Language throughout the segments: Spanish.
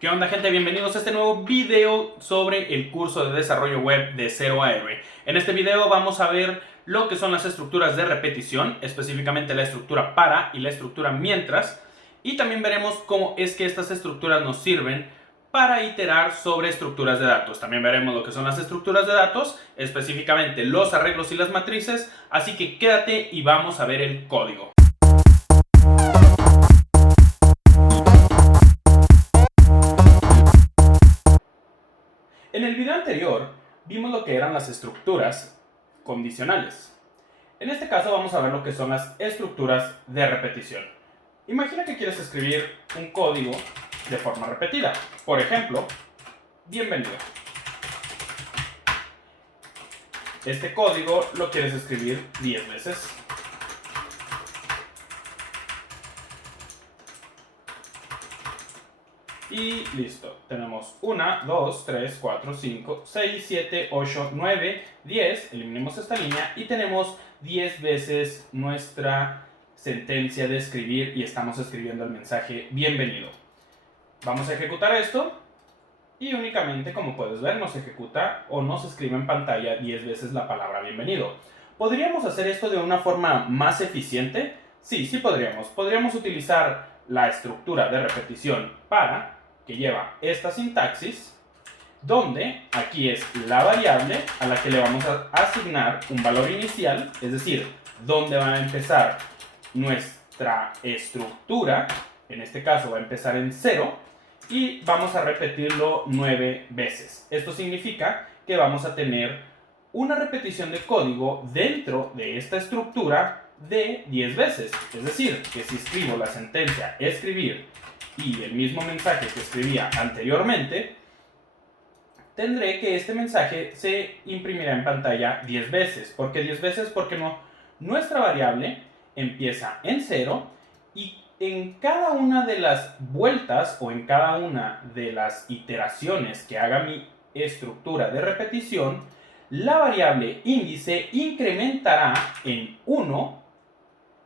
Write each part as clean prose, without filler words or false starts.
¿Qué onda, gente? Bienvenidos a este nuevo video sobre el curso de desarrollo web de Cero a Héroe. En este video vamos a ver lo que son las estructuras de repetición, específicamente la estructura para y la estructura mientras, y también veremos cómo es que estas estructuras nos sirven para iterar sobre estructuras de datos. También veremos lo que son las estructuras de datos, específicamente los arreglos y las matrices, así que quédate y vamos a ver el código. En el video anterior vimos lo que eran las estructuras condicionales. En este caso vamos a ver lo que son las estructuras de repetición. Imagina que quieres escribir un código de forma repetida. Por ejemplo, bienvenido. Este código lo quieres escribir 10 veces. Y listo, tenemos 1, 2, 3, 4, 5, 6, 7, 8, 9, 10, eliminemos esta línea y tenemos 10 veces nuestra sentencia de escribir y estamos escribiendo el mensaje bienvenido. Vamos a ejecutar esto y únicamente, como puedes ver, nos ejecuta o nos escribe en pantalla 10 veces la palabra bienvenido. ¿Podríamos hacer esto de una forma más eficiente? Sí, sí podríamos. Podríamos utilizar la estructura de repetición para, que lleva esta sintaxis, donde aquí es la variable a la que le vamos a asignar un valor inicial, es decir, donde va a empezar nuestra estructura, en este caso va a empezar en 0, y vamos a repetirlo 9 veces. Esto significa que vamos a tener una repetición de código dentro de esta estructura de 10 veces. Es decir, que si escribo la sentencia escribir y el mismo mensaje que escribía anteriormente, tendré que este mensaje se imprimirá en pantalla 10 veces. ¿Por qué 10 veces? Porque nuestra variable empieza en 0 y en cada una de las vueltas o en cada una de las iteraciones que haga mi estructura de repetición, la variable índice incrementará en 1,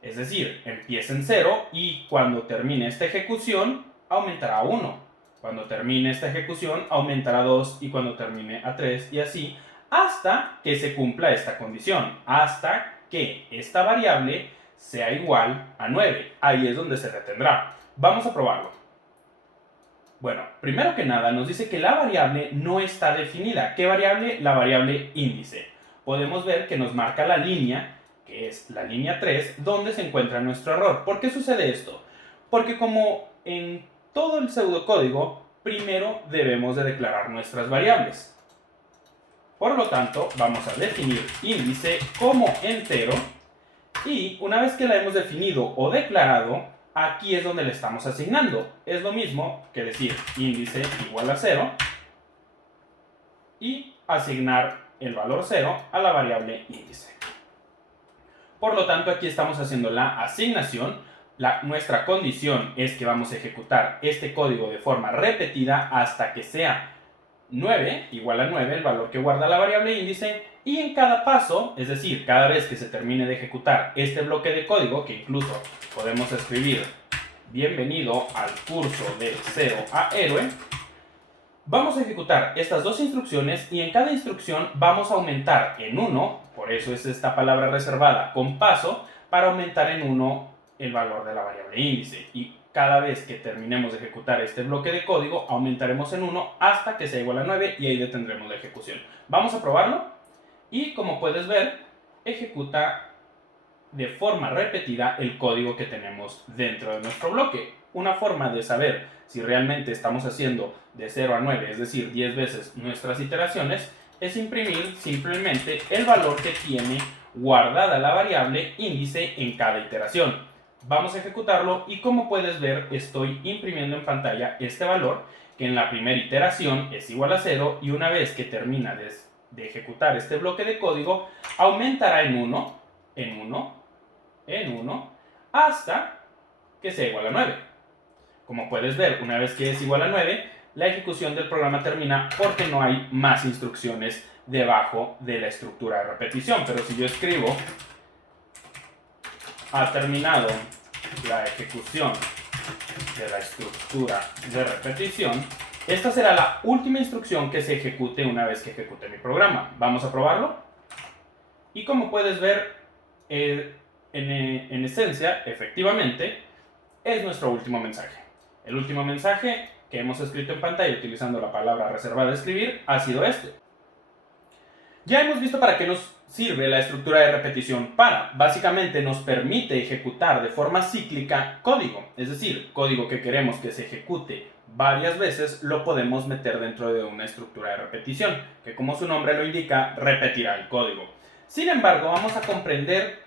es decir, empieza en 0 y cuando termine esta ejecución aumentará a 1. Cuando termine esta ejecución aumentará a 2 y cuando termine a 3 y así hasta que se cumpla esta condición, hasta que esta variable sea igual a 9. Ahí es donde se detendrá. Vamos a probarlo. Bueno, primero que nada nos dice que la variable no está definida. ¿Qué variable? La variable índice. Podemos ver que nos marca la línea, que es la línea 3, donde se encuentra nuestro error. ¿Por qué sucede esto? Porque como en todo el pseudocódigo, primero debemos de declarar nuestras variables. Por lo tanto, vamos a definir índice como entero y una vez que la hemos definido o declarado, aquí es donde le estamos asignando. Es lo mismo que decir índice igual a 0 y asignar el valor 0 a la variable índice. Por lo tanto, aquí estamos haciendo la asignación. Nuestra condición es que vamos a ejecutar este código de forma repetida hasta que sea 9, igual a 9, el valor que guarda la variable índice, y en cada paso, es decir, cada vez que se termine de ejecutar este bloque de código, que incluso podemos escribir bienvenido al curso de Cero a Héroe, vamos a ejecutar estas dos instrucciones y en cada instrucción vamos a aumentar en 1, por eso es esta palabra reservada con paso, para aumentar en 1 el valor de la variable índice. Y cada vez que terminemos de ejecutar este bloque de código, aumentaremos en 1 hasta que sea igual a 9 y ahí detendremos la ejecución. Vamos a probarlo y como puedes ver, ejecuta de forma repetida el código que tenemos dentro de nuestro bloque. Una forma de saber si realmente estamos haciendo de 0 a 9, es decir, 10 veces nuestras iteraciones, es imprimir simplemente el valor que tiene guardada la variable índice en cada iteración. Vamos a ejecutarlo y como puedes ver estoy imprimiendo en pantalla este valor que en la primera iteración es igual a 0 y una vez que termina de ejecutar este bloque de código aumentará en 1, en 1, en 1 hasta que sea igual a 9. Como puedes ver, una vez que es igual a 9, la ejecución del programa termina porque no hay más instrucciones debajo de la estructura de repetición. Pero si yo escribo ha terminado la ejecución de la estructura de repetición, Esta será la última instrucción que se ejecute una vez que ejecute mi programa. Vamos a probarlo. Y como puedes ver, en esencia, efectivamente, es nuestro último mensaje. El último mensaje que hemos escrito en pantalla utilizando la palabra reservada de escribir ha sido este. Ya hemos visto para qué nos sirve la estructura de repetición para. Básicamente nos permite ejecutar de forma cíclica código, es decir, código que queremos que se ejecute varias veces lo podemos meter dentro de una estructura de repetición, que como su nombre lo indica, repetirá el código. Sin embargo, vamos a comprender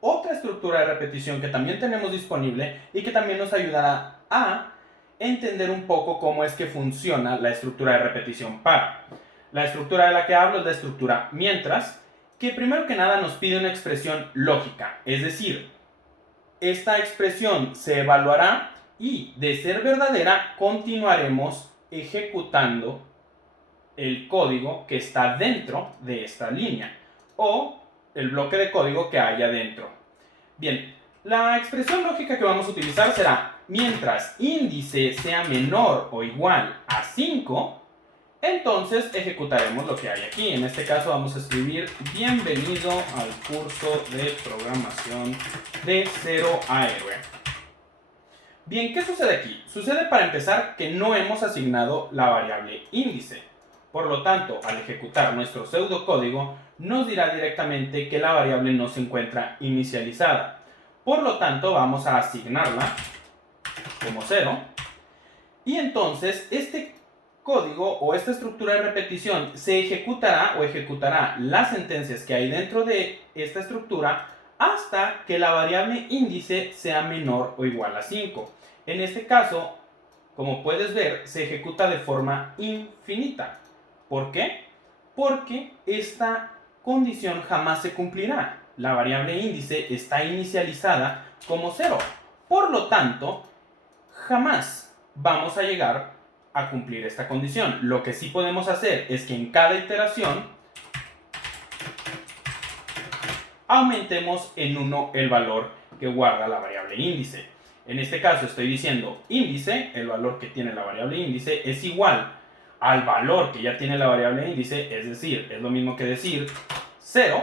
otra estructura de repetición que también tenemos disponible y que también nos ayudará a entender un poco cómo es que funciona la estructura de repetición para. La estructura de la que hablo es la estructura mientras, que primero que nada nos pide una expresión lógica, es decir, esta expresión se evaluará y, de ser verdadera, continuaremos ejecutando el código que está dentro de esta línea o el bloque de código que haya dentro. Bien, la expresión lógica que vamos a utilizar será mientras índice sea menor o igual a 5, entonces ejecutaremos lo que hay aquí. En este caso vamos a escribir bienvenido al curso de programación de 0 a héroe. Bien, ¿qué sucede aquí? Sucede para empezar que no hemos asignado la variable índice. Por lo tanto, al ejecutar nuestro pseudocódigo, nos dirá directamente que la variable no se encuentra inicializada. Por lo tanto, vamos a asignarla como 0. Y entonces, este código o esta estructura de repetición se ejecutará o ejecutará las sentencias que hay dentro de esta estructura hasta que la variable índice sea menor o igual a 5. En este caso, como puedes ver, se ejecuta de forma infinita. ¿Por qué? Porque esta condición jamás se cumplirá. La variable índice está inicializada como 0. Por lo tanto, jamás vamos a llegar a cumplir esta condición. Lo que sí podemos hacer es que en cada iteración aumentemos en 1 el valor que guarda la variable índice. En este caso estoy diciendo índice, el valor que tiene la variable índice, es igual al valor que ya tiene la variable índice, es decir, es lo mismo que decir 0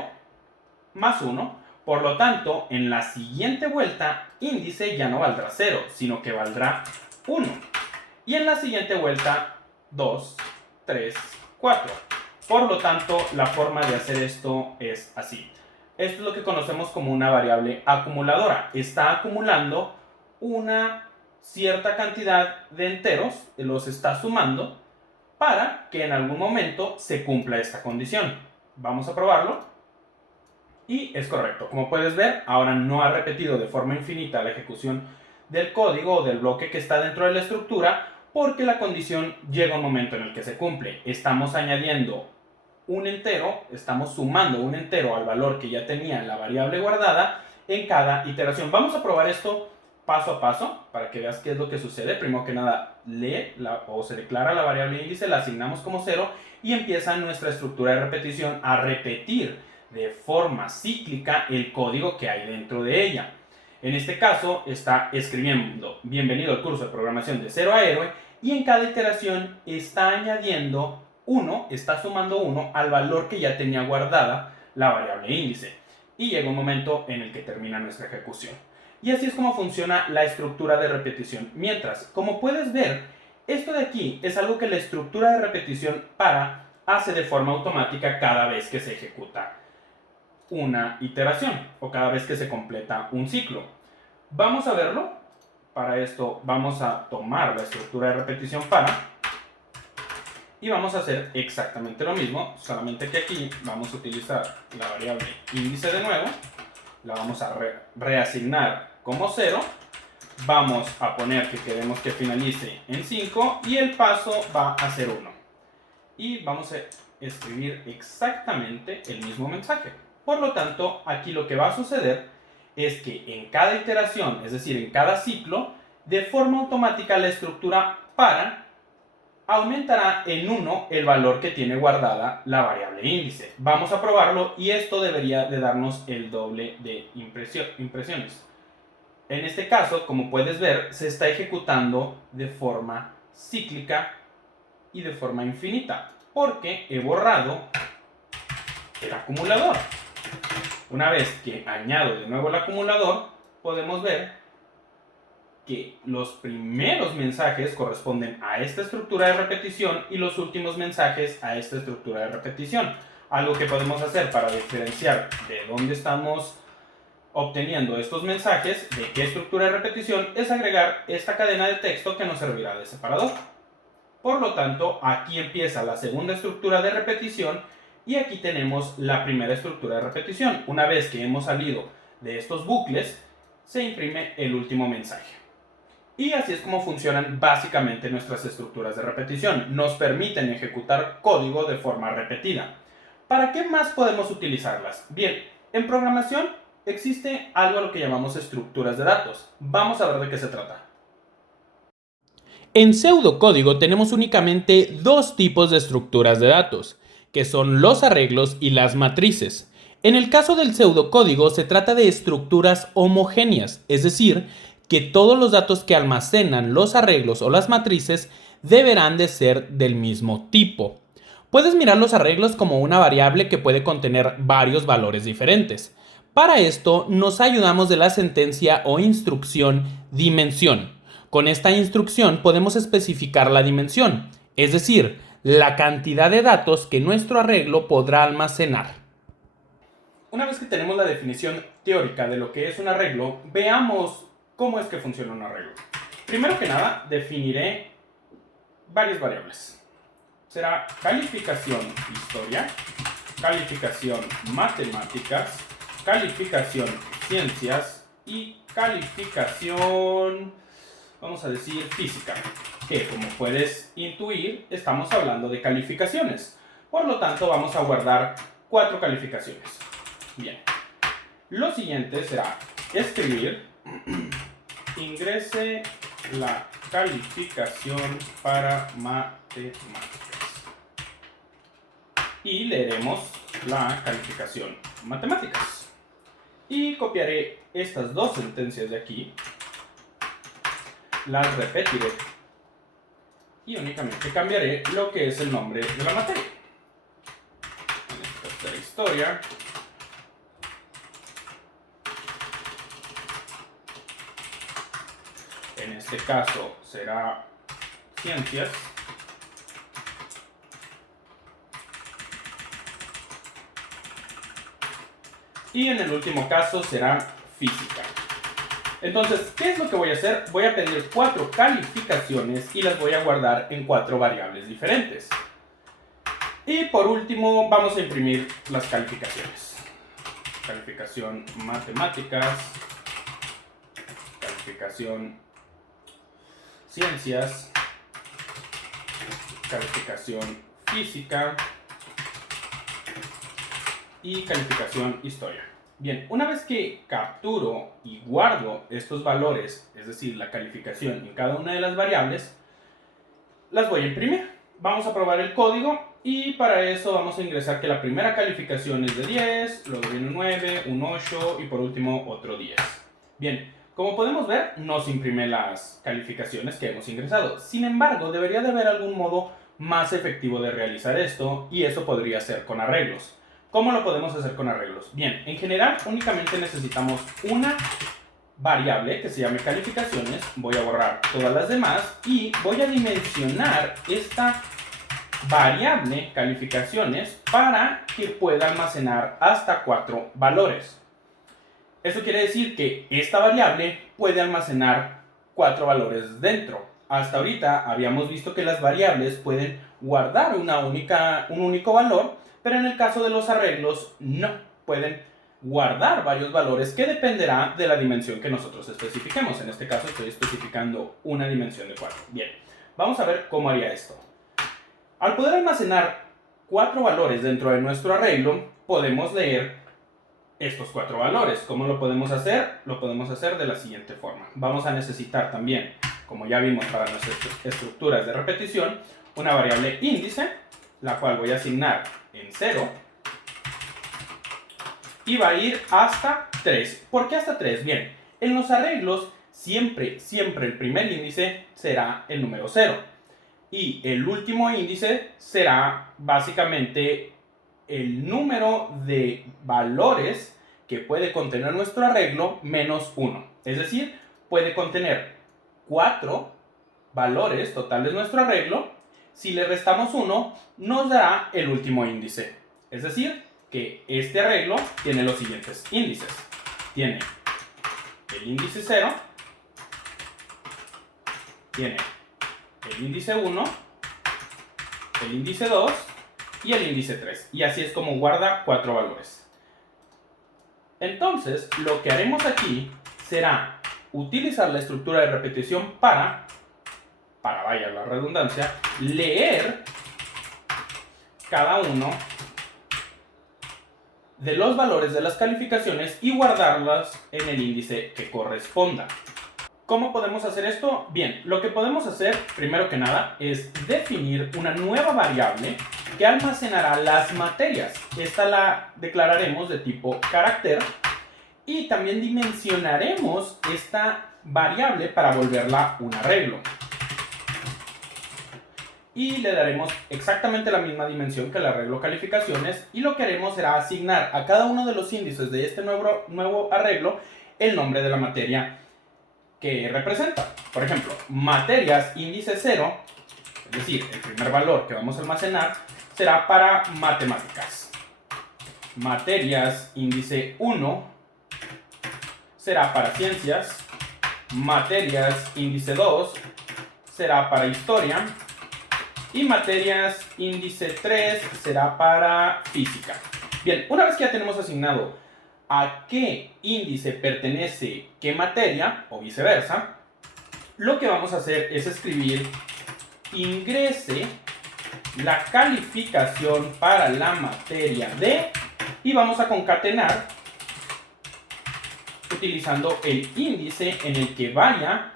más 1. Por lo tanto, en la siguiente vuelta, índice ya no valdrá 0, sino que valdrá 1. Y en la siguiente vuelta, 2, 3, 4. Por lo tanto, la forma de hacer esto es así. Esto es lo que conocemos como una variable acumuladora. Está acumulando una cierta cantidad de enteros, los está sumando para que en algún momento se cumpla esta condición. Vamos a probarlo. Y es correcto. Como puedes ver, ahora no ha repetido de forma infinita la ejecución del código o del bloque que está dentro de la estructura, porque la condición llega un momento en el que se cumple. Estamos añadiendo un entero, estamos sumando un entero al valor que ya tenía la variable guardada en cada iteración. Vamos a probar esto paso a paso para que veas qué es lo que sucede. Primero que nada, se declara la variable índice, la asignamos como 0 y empieza nuestra estructura de repetición a repetir de forma cíclica el código que hay dentro de ella. En este caso está escribiendo bienvenido al curso de programación de 0 a héroe y en cada iteración está añadiendo 1, está sumando 1 al valor que ya tenía guardada la variable índice. Y llega un momento en el que termina nuestra ejecución. Y así es como funciona la estructura de repetición. Mientras, como puedes ver, esto de aquí es algo que la estructura de repetición para hace de forma automática cada vez que se ejecuta una iteración o cada vez que se completa un ciclo. Vamos a verlo. Para esto vamos a tomar la estructura de repetición para y vamos a hacer exactamente lo mismo, solamente que aquí vamos a utilizar la variable índice de nuevo, la vamos a reasignar como 0, vamos a poner que queremos que finalice en 5 y el paso va a ser 1. Y vamos a escribir exactamente el mismo mensaje. Por lo tanto, aquí lo que va a suceder es que en cada iteración, es decir, en cada ciclo, de forma automática la estructura para aumentará en 1 el valor que tiene guardada la variable índice. Vamos a probarlo y esto debería de darnos el doble de impresiones. En este caso, como puedes ver, se está ejecutando de forma cíclica y de forma infinita, porque he borrado el acumulador. Una vez que añado de nuevo el acumulador, podemos ver que los primeros mensajes corresponden a esta estructura de repetición y los últimos mensajes a esta estructura de repetición. Algo que podemos hacer para diferenciar de dónde estamos obteniendo estos mensajes, de qué estructura de repetición, es agregar esta cadena de texto que nos servirá de separador. Por lo tanto, aquí empieza la segunda estructura de repetición y aquí tenemos la primera estructura de repetición. Una vez que hemos salido de estos bucles, se imprime el último mensaje. Y así es como funcionan básicamente nuestras estructuras de repetición. Nos permiten ejecutar código de forma repetida. ¿Para qué más podemos utilizarlas? Bien, en programación existe algo a lo que llamamos estructuras de datos. Vamos a ver de qué se trata. En pseudocódigo tenemos únicamente dos tipos de estructuras de datos, que son los arreglos y las matrices. En el caso del pseudocódigo se trata de estructuras homogéneas, es decir, que todos los datos que almacenan los arreglos o las matrices deberán de ser del mismo tipo. Puedes mirar los arreglos como una variable que puede contener varios valores diferentes. Para esto nos ayudamos de la sentencia o instrucción dimensión. Con esta instrucción podemos especificar la dimensión, es decir, la cantidad de datos que nuestro arreglo podrá almacenar. Una vez que tenemos la definición teórica de lo que es un arreglo, veamos cómo es que funciona un arreglo. Primero que nada, definiré varias variables. Será calificación historia, calificación matemáticas, calificación ciencias y calificación, vamos a decir, física, que como puedes intuir, estamos hablando de calificaciones. Por lo tanto, vamos a guardar 4 calificaciones. Bien. Lo siguiente será escribir, ingrese la calificación para matemáticas. Y leeremos la calificación matemáticas. Y copiaré estas dos sentencias de aquí, las repetiré y únicamente cambiaré lo que es el nombre de la materia. En esta será historia. En este caso será ciencias. Y en el último caso será física. Entonces, ¿qué es lo que voy a hacer? Voy a pedir 4 calificaciones y las voy a guardar en 4 variables diferentes. Y por último, vamos a imprimir las calificaciones. Calificación matemáticas, calificación ciencias, calificación física y calificación historia. Bien, una vez que capturo y guardo estos valores, es decir, la calificación en cada una de las variables, las voy a imprimir. Vamos a probar el código y para eso vamos a ingresar que la primera calificación es de 10, luego viene un 9, un 8 y por último otro 10. Bien, como podemos ver, nos imprime las calificaciones que hemos ingresado. Sin embargo, debería de haber algún modo más efectivo de realizar esto y eso podría ser con arreglos. ¿Cómo lo podemos hacer con arreglos? Bien, en general únicamente necesitamos una variable que se llame calificaciones. Voy a borrar todas las demás y voy a dimensionar esta variable calificaciones para que pueda almacenar hasta 4 valores. Esto quiere decir que esta variable puede almacenar 4 valores dentro. Hasta ahorita habíamos visto que las variables pueden guardar un único valor, pero en el caso de los arreglos no, pueden guardar varios valores que dependerá de la dimensión que nosotros especifiquemos. En este caso estoy especificando una dimensión de 4. Bien, vamos a ver cómo haría esto. Al poder almacenar 4 valores dentro de nuestro arreglo, podemos leer estos 4 valores. ¿Cómo lo podemos hacer? Lo podemos hacer de la siguiente forma. Vamos a necesitar también, como ya vimos para nuestras estructuras de repetición, una variable índice, la cual voy a asignar en 0 y va a ir hasta 3. ¿Por qué hasta 3? Bien, en los arreglos siempre el primer índice será el número 0. Y el último índice será básicamente el número de valores que puede contener nuestro arreglo menos 1. Es decir, puede contener 4 valores totales de nuestro arreglo. Si le restamos 1, nos dará el último índice. Es decir, que este arreglo tiene los siguientes índices. Tiene el índice 0, tiene el índice 1, el índice 2 y el índice 3. Y así es como guarda 4 valores. Entonces, lo que haremos aquí será utilizar la estructura de repetición para vaya la redundancia, leer cada uno de los valores de las calificaciones y guardarlas en el índice que corresponda. ¿Cómo podemos hacer esto? Bien, lo que podemos hacer, primero que nada, es definir una nueva variable que almacenará las materias. Esta la declararemos de tipo carácter y también dimensionaremos esta variable para volverla un arreglo. Y le daremos exactamente la misma dimensión que el arreglo calificaciones y lo que haremos será asignar a cada uno de los índices de este nuevo arreglo el nombre de la materia que representa. Por ejemplo, materias índice 0, es decir, el primer valor que vamos a almacenar será para matemáticas. Materias índice 1 será para ciencias. Materias índice 2 será para historia. Y materias índice 3 será para física. Bien, una vez que ya tenemos asignado a qué índice pertenece qué materia, o viceversa, lo que vamos a hacer es escribir ingrese la calificación para la materia de, y vamos a concatenar utilizando el índice en el que vaya,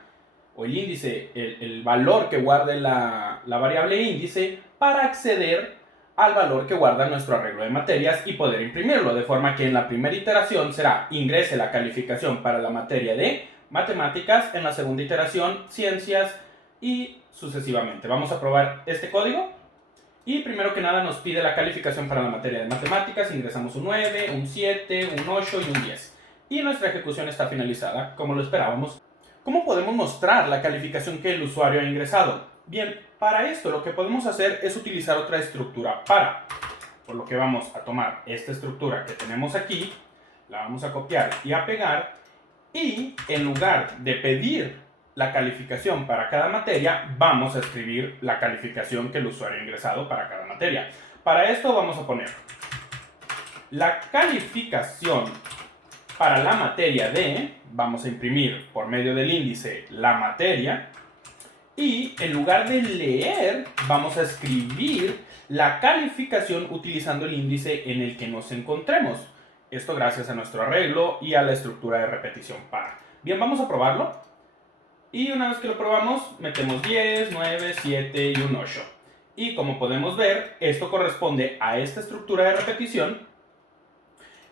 o el índice, el valor que guarde la variable índice para acceder al valor que guarda nuestro arreglo de materias y poder imprimirlo, de forma que en la primera iteración será ingrese la calificación para la materia de matemáticas, en la segunda iteración ciencias y sucesivamente. Vamos a probar este código y primero que nada nos pide la calificación para la materia de matemáticas, ingresamos un 9, un 7, un 8 y un 10 y nuestra ejecución está finalizada como lo esperábamos. ¿Cómo podemos mostrar la calificación que el usuario ha ingresado? Bien, para esto lo que podemos hacer es utilizar otra estructura para, por lo que vamos a tomar esta estructura que tenemos aquí, la vamos a copiar y a pegar, y en lugar de pedir la calificación para cada materia, vamos a escribir la calificación que el usuario ha ingresado para cada materia. Para esto vamos a poner la calificación para la materia de, vamos a imprimir por medio del índice la materia, y en lugar de leer, vamos a escribir la calificación utilizando el índice en el que nos encontremos. Esto gracias a nuestro arreglo y a la estructura de repetición para. Bien, vamos a probarlo. Y una vez que lo probamos, metemos 10, 9, 7 y un 8. Y como podemos ver, esto corresponde a esta estructura de repetición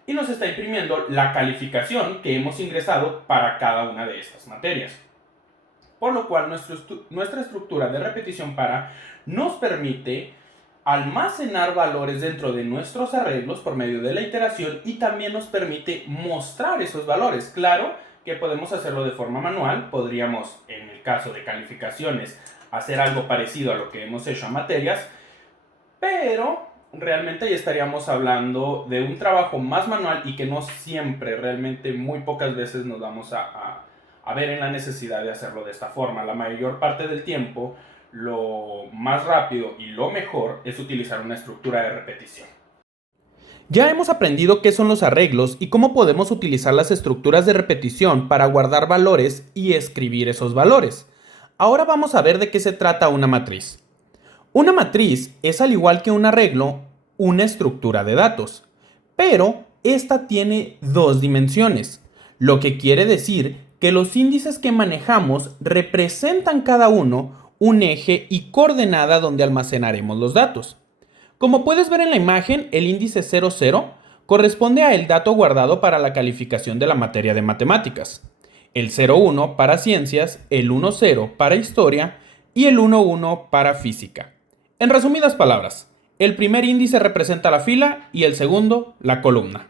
y nos está imprimiendo la calificación que hemos ingresado para cada una de estas materias. Por lo cual nuestra estructura de repetición para nos permite almacenar valores dentro de nuestros arreglos por medio de la iteración y también nos permite mostrar esos valores. Claro que podemos hacerlo de forma manual, podríamos en el caso de calificaciones hacer algo parecido a lo que hemos hecho a materias, pero realmente ya estaríamos hablando de un trabajo más manual y que no siempre, realmente muy pocas veces nos vamos a ver en la necesidad de hacerlo de esta forma. La mayor parte del tiempo, lo más rápido y lo mejor es utilizar una estructura de repetición. Ya hemos aprendido qué son los arreglos y cómo podemos utilizar las estructuras de repetición para guardar valores y escribir esos valores. Ahora vamos a ver de qué se trata una matriz. Una matriz es, al igual que un arreglo, una estructura de datos, pero esta tiene dos dimensiones, lo que quiere decir que los índices que manejamos representan cada uno un eje y coordenada donde almacenaremos los datos. Como puedes ver en la imagen, el índice 00 corresponde al dato guardado para la calificación de la materia de matemáticas, el 01 para ciencias, el 10 para historia y el 1, 1 para física. En resumidas palabras, el primer índice representa la fila y el segundo la columna.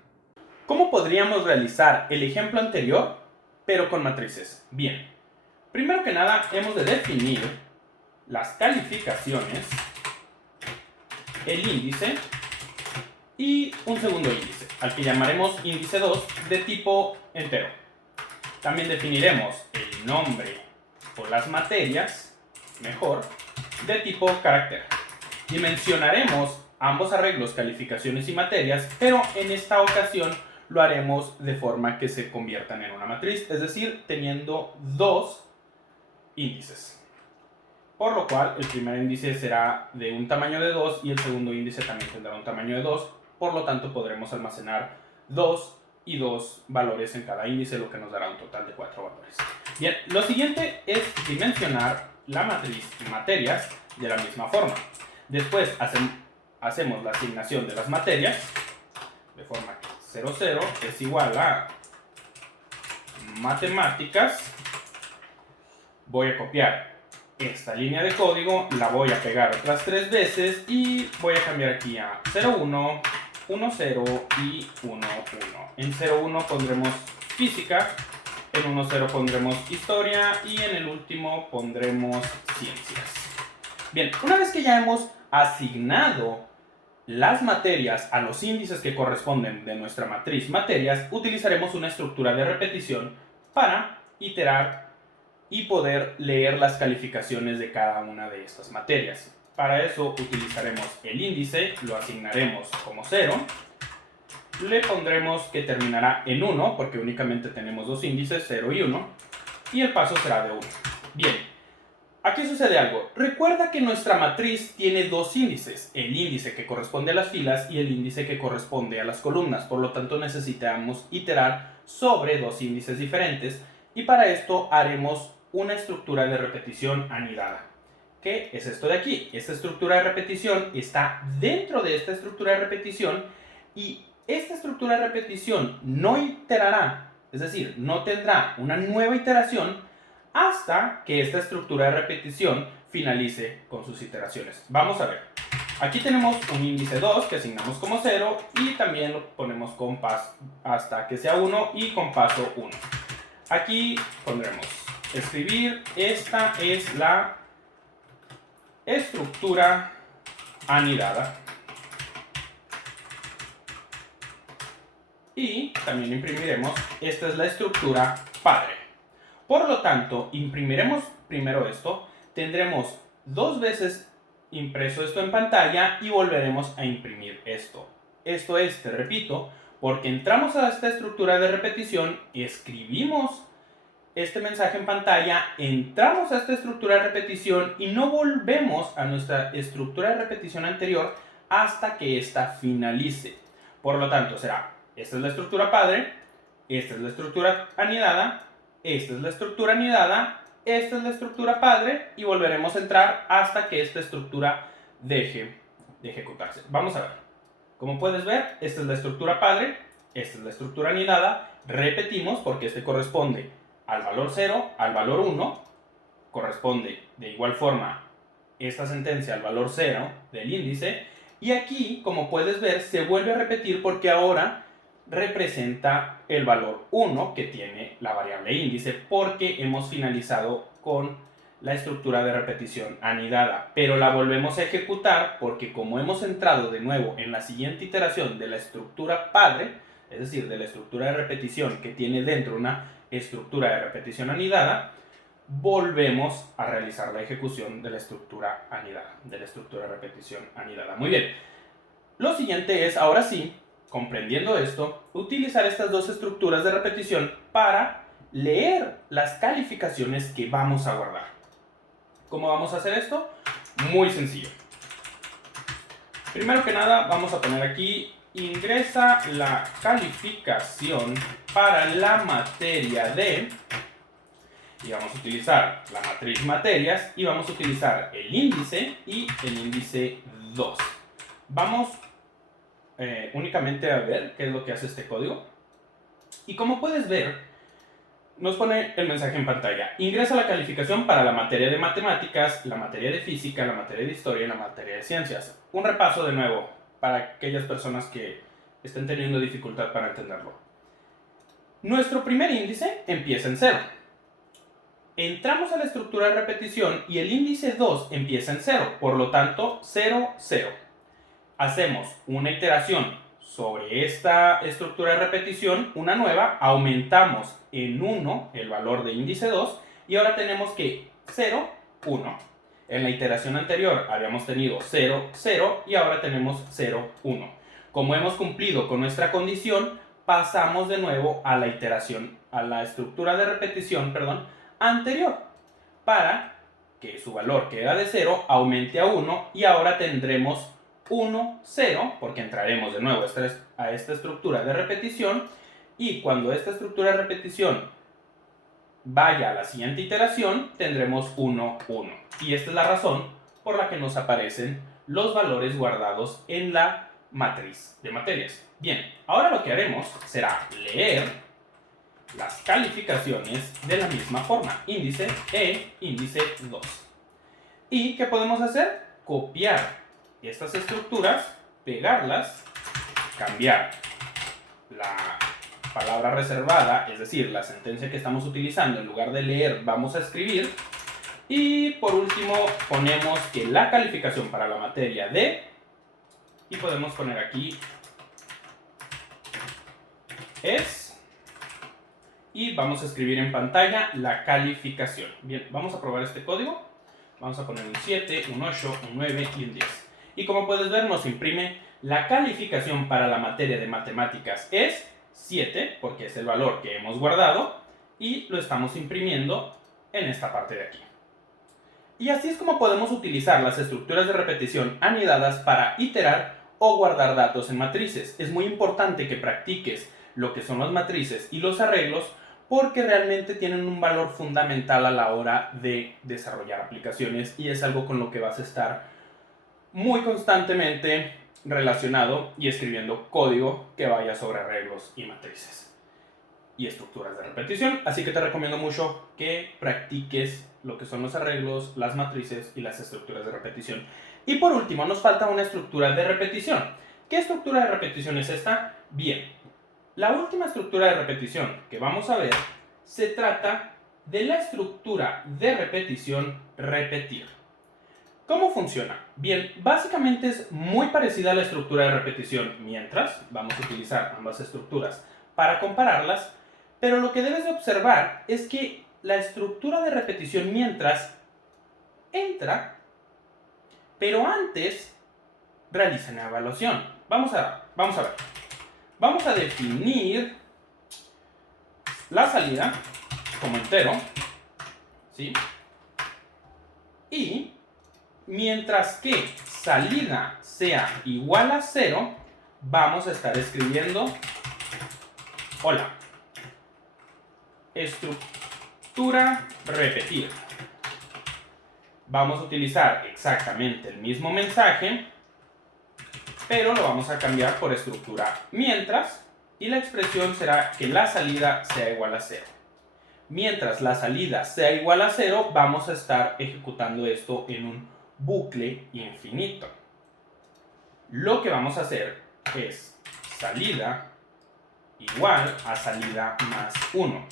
¿Cómo podríamos realizar el ejemplo anterior, pero con matrices? Bien, primero que nada hemos de definir las calificaciones, el índice y un segundo índice, al que llamaremos índice 2 de tipo entero. También definiremos el nombre o las materias, mejor, de tipo carácter. Dimensionaremos ambos arreglos, calificaciones y materias, pero en esta ocasión lo haremos de forma que se conviertan en una matriz, es decir, teniendo dos índices. Por lo cual, el primer índice será de un tamaño de 2 y el segundo índice también tendrá un tamaño de 2. Por lo tanto, podremos almacenar 2 y 2 valores en cada índice, lo que nos dará un total de 4 valores. Bien, lo siguiente es dimensionar la matriz materias de la misma forma. Después hacemos la asignación de las materias, de forma que 0, 0 es igual a matemáticas. Voy a copiar esta línea de código, la voy a pegar otras 3 veces y voy a cambiar aquí a 0, 1, 1, 0 y 1, 1. En 0, 1 pondremos física, en 1, 0 pondremos historia y en el último pondremos ciencias. Bien, una vez que ya hemos asignado las materias a los índices que corresponden de nuestra matriz materias, utilizaremos una estructura de repetición para iterar y poder leer las calificaciones de cada una de estas materias. Para eso utilizaremos el índice, lo asignaremos como 0, le pondremos que terminará en 1, porque únicamente tenemos dos índices, 0 y 1, y el paso será de 1. Bien, aquí sucede algo. Recuerda que nuestra matriz tiene dos índices, el índice que corresponde a las filas y el índice que corresponde a las columnas, por lo tanto necesitamos iterar sobre dos índices diferentes y para esto haremos una estructura de repetición anidada. ¿Qué es esto de aquí? Esta estructura de repetición está dentro de esta estructura de repetición y esta estructura de repetición no iterará, es decir, no tendrá una nueva iteración hasta que esta estructura de repetición finalice con sus iteraciones. Vamos a ver. Aquí tenemos un índice 2 que asignamos como 0 y también lo ponemos con paso hasta que sea 1 y con paso 1. Aquí pondremos escribir, esta es la estructura anidada. Y también imprimiremos, esta es la estructura padre. Por lo tanto, imprimiremos primero esto, tendremos dos veces impreso esto en pantalla y volveremos a imprimir esto. Esto es, te repito, porque entramos a esta estructura de repetición, escribimos este mensaje en pantalla, entramos a esta estructura de repetición y no volvemos a nuestra estructura de repetición anterior hasta que ésta finalice. Por lo tanto, será, esta es la estructura padre, esta es la estructura anidada, esta es la estructura anidada, esta es la estructura padre y volveremos a entrar hasta que esta estructura deje de ejecutarse. Vamos a ver. Como puedes ver, esta es la estructura padre, esta es la estructura anidada, repetimos porque este corresponde al valor 0, al valor 1, corresponde de igual forma esta sentencia al valor 0 del índice, y aquí, como puedes ver, se vuelve a repetir porque ahora representa el valor 1 que tiene la variable índice porque hemos finalizado con la estructura de repetición anidada, pero la volvemos a ejecutar porque como hemos entrado de nuevo en la siguiente iteración de la estructura padre, es decir, de la estructura de repetición que tiene dentro una estructura de repetición anidada, volvemos a realizar la ejecución de la estructura anidada, de la estructura de repetición anidada. Muy bien, lo siguiente es, ahora sí, comprendiendo esto, utilizar estas dos estructuras de repetición para leer las calificaciones que vamos a guardar. ¿Cómo vamos a hacer esto? Muy sencillo. Primero que nada, vamos a poner aquí, ingresa la calificación para la materia de, y vamos a utilizar la matriz materias, y vamos a utilizar el índice y el índice 2. Vamos únicamente a ver qué es lo que hace este código. Y como puedes ver, nos pone el mensaje en pantalla. Ingresa la calificación para la materia de matemáticas, la materia de física, la materia de historia y la materia de ciencias. Un repaso de nuevo para aquellas personas que estén teniendo dificultad para entenderlo. Nuestro primer índice empieza en 0. Entramos a la estructura de repetición y el índice 2 empieza en 0, por lo tanto 0, 0. Hacemos una iteración sobre esta estructura de repetición, una nueva, aumentamos en 1 el valor de índice 2 y ahora tenemos que 0, 1. En la iteración anterior habíamos tenido 0, 0 y ahora tenemos 0, 1. Como hemos cumplido con nuestra condición, pasamos de nuevo a la iteración, a la estructura de repetición, anterior, para que su valor que era de 0 aumente a 1 y ahora tendremos 1, 0, porque entraremos de nuevo a esta estructura de repetición y cuando esta estructura de repetición vaya a la siguiente iteración tendremos 1, 1. Y esta es la razón por la que nos aparecen los valores guardados en la matriz de materias. Bien, ahora lo que haremos será leer las calificaciones de la misma forma, índice e índice 2. ¿Y qué podemos hacer? Copiar estas estructuras, pegarlas, cambiar la palabra reservada, es decir, la sentencia que estamos utilizando, en lugar de leer vamos a escribir, y por último ponemos que la calificación para la materia de, y podemos poner aquí es, y vamos a escribir en pantalla la calificación. Bien, vamos a probar este código. Vamos a poner un 7, un 8, un 9 y un 10. Y como puedes ver, nos imprime la calificación para la materia de matemáticas es 7, porque es el valor que hemos guardado, y lo estamos imprimiendo en esta parte de aquí. Y así es como podemos utilizar las estructuras de repetición anidadas para iterar o guardar datos en matrices. Es muy importante que practiques lo que son las matrices y los arreglos porque realmente tienen un valor fundamental a la hora de desarrollar aplicaciones y es algo con lo que vas a estar muy constantemente relacionado y escribiendo código que vaya sobre arreglos y matrices y estructuras de repetición. Así que te recomiendo mucho que practiques lo que son los arreglos, las matrices y las estructuras de repetición. Y por último, nos falta una estructura de repetición. ¿Qué estructura de repetición es esta? Bien, la última estructura de repetición que vamos a ver se trata de la estructura de repetición repetir. ¿Cómo funciona? Bien, básicamente es muy parecida a la estructura de repetición mientras, vamos a utilizar ambas estructuras para compararlas, pero lo que debes de observar es que la estructura de repetición mientras entra, pero antes realiza una evaluación. Vamos a ver. Vamos a definir la salida como entero, ¿sí? Y mientras que salida sea igual a 0, vamos a estar escribiendo hola. Estructura repetir. Vamos a utilizar exactamente el mismo mensaje, pero lo vamos a cambiar por estructura mientras y la expresión será que la salida sea igual a 0. Mientras la salida sea igual a 0, vamos a estar ejecutando esto en un bucle infinito. Lo que vamos a hacer es salida igual a salida más 1.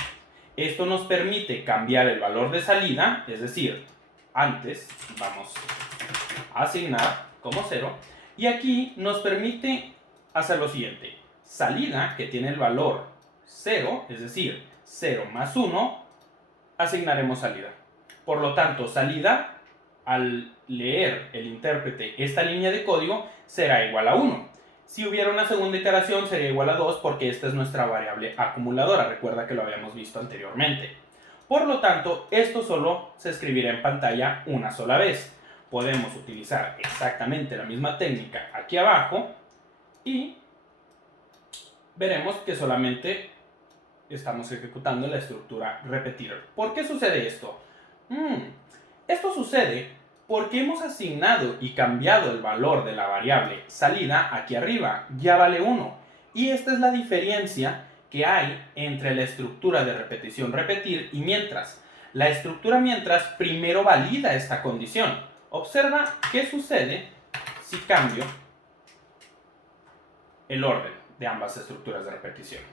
Esto nos permite cambiar el valor de salida, es decir, antes vamos a asignar como 0, y aquí nos permite hacer lo siguiente. Salida, que tiene el valor 0, es decir, 0 más 1, asignaremos salida. Por lo tanto, salida, al leer el intérprete esta línea de código, será igual a 1. Si hubiera una segunda iteración, sería igual a 2 porque esta es nuestra variable acumuladora. Recuerda que lo habíamos visto anteriormente. Por lo tanto, esto solo se escribirá en pantalla una sola vez. Podemos utilizar exactamente la misma técnica aquí abajo y veremos que solamente estamos ejecutando la estructura repetir. ¿Por qué sucede esto? Esto sucede porque hemos asignado y cambiado el valor de la variable salida aquí arriba. Ya vale 1. Y esta es la diferencia que hay entre la estructura de repetición repetir y mientras. La estructura mientras primero valida esta condición. Observa qué sucede si cambio el orden de ambas estructuras de repetición.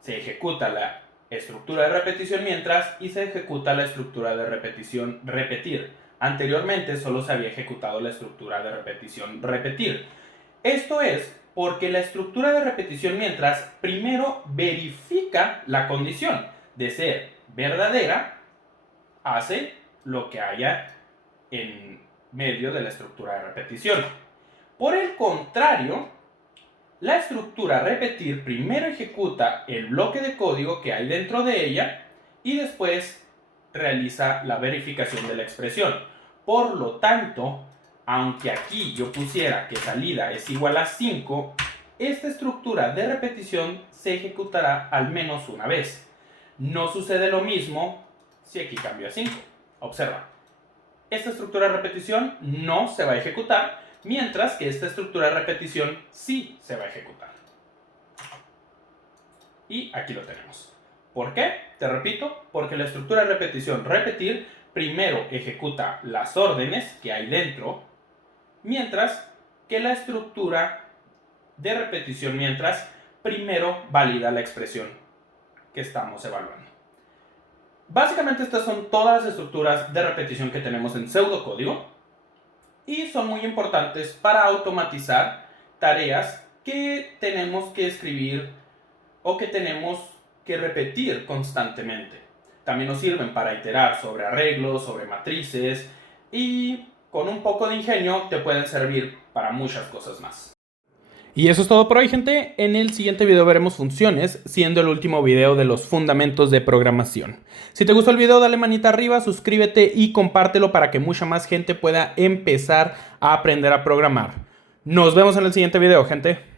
Se ejecuta la estructura de repetición mientras y se ejecuta la estructura de repetición repetir. Anteriormente solo se había ejecutado la estructura de repetición repetir. Esto es porque la estructura de repetición mientras primero verifica la condición de ser verdadera, hace lo que haya en medio de la estructura de repetición. Por el contrario, la estructura repetir primero ejecuta el bloque de código que hay dentro de ella y después realiza la verificación de la expresión. Por lo tanto, aunque aquí yo pusiera que salida es igual a 5, esta estructura de repetición se ejecutará al menos una vez. No sucede lo mismo si aquí cambio a 5. Observa, esta estructura de repetición no se va a ejecutar, mientras que esta estructura de repetición sí se va a ejecutar. Y aquí lo tenemos. ¿Por qué? Te repito, porque la estructura de repetición repetir primero ejecuta las órdenes que hay dentro, mientras que la estructura de repetición mientras primero valida la expresión que estamos evaluando. Básicamente estas son todas las estructuras de repetición que tenemos en pseudocódigo y son muy importantes para automatizar tareas que tenemos que escribir o que tenemos que repetir constantemente. También nos sirven para iterar sobre arreglos, sobre matrices y con un poco de ingenio te pueden servir para muchas cosas más. Y eso es todo por hoy, gente. En el siguiente video veremos funciones, siendo el último video de los fundamentos de programación. Si te gustó el video, dale manita arriba, suscríbete y compártelo para que mucha más gente pueda empezar a aprender a programar. Nos vemos en el siguiente video, gente.